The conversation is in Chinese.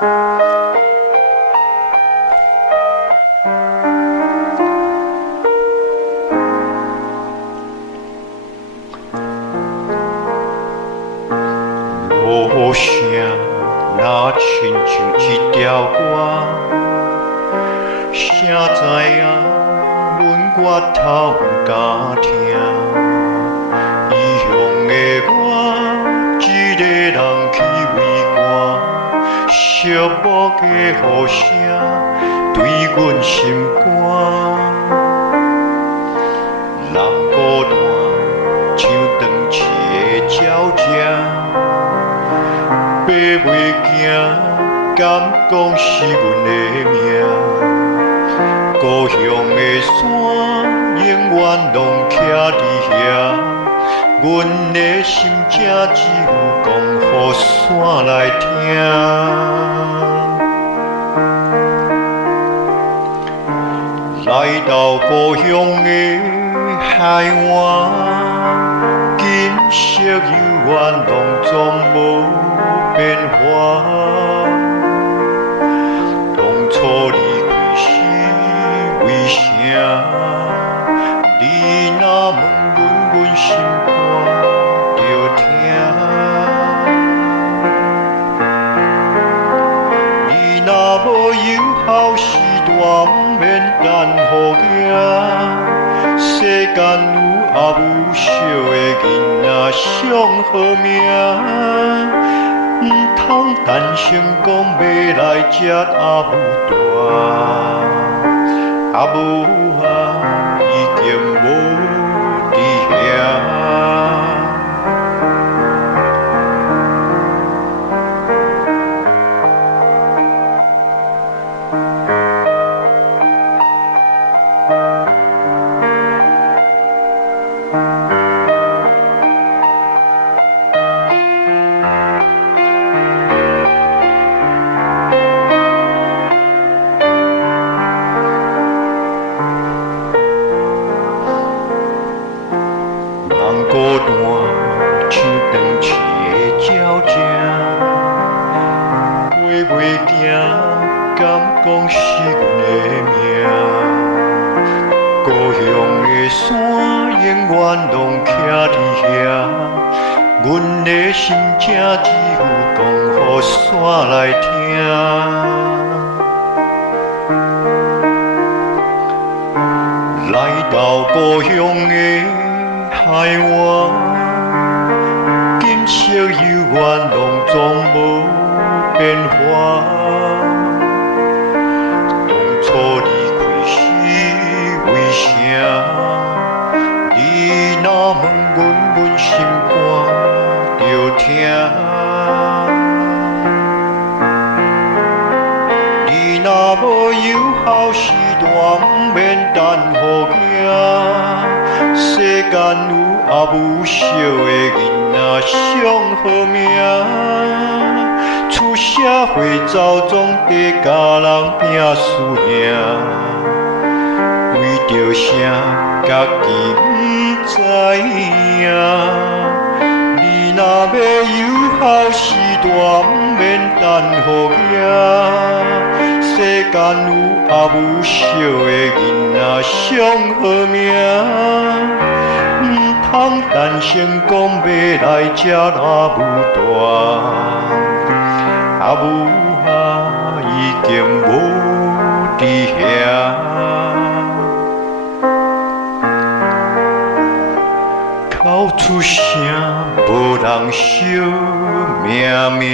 无声，若亲像一条歌，谁知影阮月头敢听？异乡的我，一个人去为寒，寂寞的雨声对阮心肝。人孤单，像长市的鸟只。爬袂行，敢讲是阮的命？故乡的山，永远拢徛伫遐。阮的心声只有讲予山来听。来到故乡的海岸，景色悠远，拢总无变化。当初离开时为啥？你若问阮心肝着疼。你若无友好时段，毋免等予行。世间有阿母惜的囡仔上好命。毋通单声讲要来接阿母大，阿母啊，已经无伫遐。孤单像长市的鸟只，爬袂行，敢讲是阮的命？故乡的山，永远拢徛伫遐。阮的心声只有讲予山来听。来到故乡的海湾，景色悠远，拢总无变化。当初离开时为啥？你若问阮心肝着疼。你若无友好时段，毋免等予行。世间有阿母惜的囡仔上好命。出社会走总得家人拼输赢，为着啥家己毋知影？你若要友好时段，毋免等予行。世间有阿母惜的囡仔上好命。毋通单声讲要来接阿母大，阿母啊，已经无伫遐。哭出声，无人惜，命命。